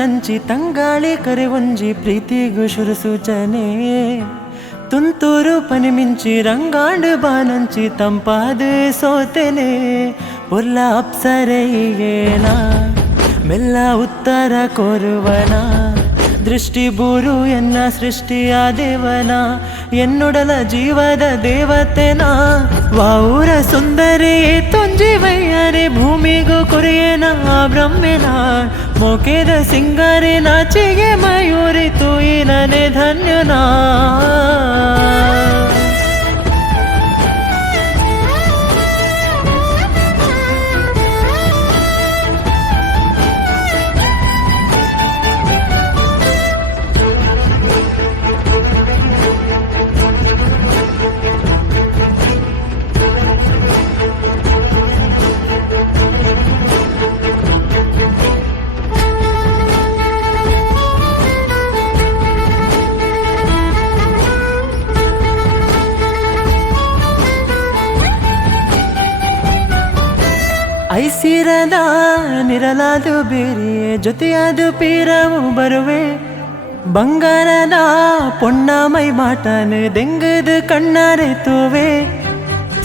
ನಂಚಿ ತಂಗಾಳಿ ಕರೆ ಒಂಜಿ ಪ್ರೀತಿಗೂ ಶುರು ಸೂಚನೆ ತುಂತೂರು ಪನಿ ಮಿಂಚಿ ರಂಗಾಂಡು ಬಾನಂಚಿ ತಂಪಾದ ಸೋತೆನೆ ಪುರ್ಲ ಅಪ್ಸರೆ ಈಗೇನಾ ಮೆಲ್ಲ ಉತ್ತರ ಕೋರುವನ ದೃಷ್ಟಿ ಬೂರು ಎನ್ನ ಸೃಷ್ಟಿಯ ದೇವನ ಎನ್ನುಡಲ ಜೀವದ ದೇವತೆನ ವಾಊರ ಸುಂದರಿ ತುಂಜಿವಯ್ಯರೆ ಭೂಮಿಗೂ ಕುರಿಯೇನ ಬ್ರಹ್ಮೆನ ಮೋಕೆದ ಸಿಂಗಾರಿ ನಾಚಿಗೆ ಮಯೂರಿ ತೂಯಿನನೆ ಧನ್ಯನಾ ಐಸಿರದ ನಿರಲಾದು ಬೇರೆ ಜೊತೆಯಾದು ಪೀರವು ಬರುವೆ ಬಂಗಾರದ ಪೊಣ್ಣ ಮೈ ಮಾಟನ ದೆಂಗದ ಕಣ್ಣಾರೆ ತೂವೆ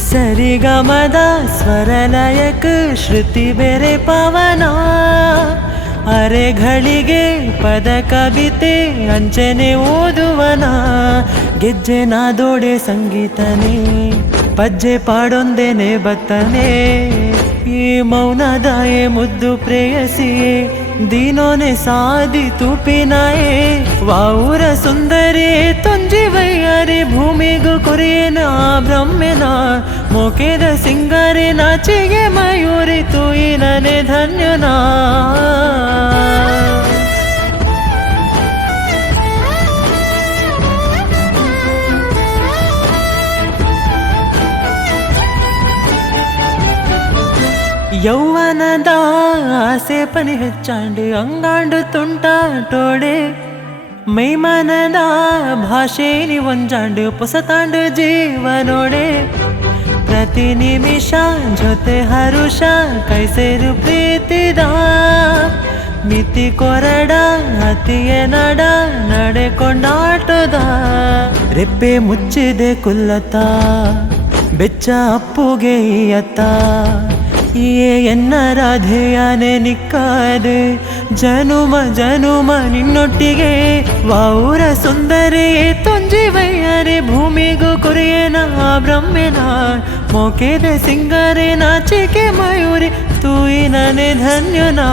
ಸರಿಗಮದ ಸ್ವರಲಯಕ ಶ್ರುತಿ ಬೇರೆ ಪವನ ಅರೆಗಳಿಗೆ ಪದ ಕವಿತೆ ಅಂಚನೆ ಓದುವನ ಗೆಜ್ಜೆ ನಾದೋಡೆ ಸಂಗೀತನೇ ಪಜ್ಜೆ ಪಾಡೊಂದೇನೆ ಬತ್ತನೆ ಈ ಮೌನದಾಯೆ ಮುದ್ದು ಪ್ರೇಯಸಿಯೇ ದೀನೋನೆ ಸಾದಿ ತೂಪಿನಾಯೇ ವಾಊರ ಸುಂದರಿ ತುಂಜಿವಯ್ಯರೆ ಭೂಮಿಗೂ ಕುರಿಯೇನ ಬ್ರಹ್ಮೆನ ಮೋಕೆದ ಸಿಂಗಾರಿ ನಾಚಿಗೆ ಮಯೂರಿ ತೂಯಿನನೆ ಧನ್ಯನಾ ಯೌವನದ ಆಸೆ ಪನಿ ಹೆಚ್ಚಾಂಡು ಅಂಗಾಂಡು ತುಂಟಾಟೋಡೆ ಮೈಮನದ ಭಾಷೆನಿ ಒಂಜಾಂಡು ಪುಸತಾಂಡು ಜೀವನೋಡೆ ಪ್ರತಿ ನಿಮಿಷ ಜೊತೆ ಹರುಷ ಕೈಸೇರು ಪ್ರೀತಿದ ಮಿತಿ ಕೊರಡ ಅತಿಯ ನಡ ನಡೆಕೊಂಡಾಟದ ರೆಪ್ಪೆ ಮುಚ್ಚಿದೆ ಕುಲ್ಲತ ಬೆಚ್ಚ ಅಪ್ಪುಗೆ ಅತ್ತ ಏ ಎನ್ನ ರಾಧೆಯಾನೆ ನಿಕ್ಕಾದೆ ಜನುಮ ಜನುಮ ನಿನ್ನೊಟ್ಟಿಗೆ ವಾಊರ ಸುಂದರಿ ತುಂಜಿವಯ್ಯರೆ ಭೂಮಿಗೂ ಕುರಿಯೇನ ಬ್ರಹ್ಮೆನ ಮೋಕೆದೆ ಸಿಂಗಾರೆ ನಾಚಿಕೆ ಮಯೂರಿ ತೂಯಿನನೆ ಧನ್ಯನಾ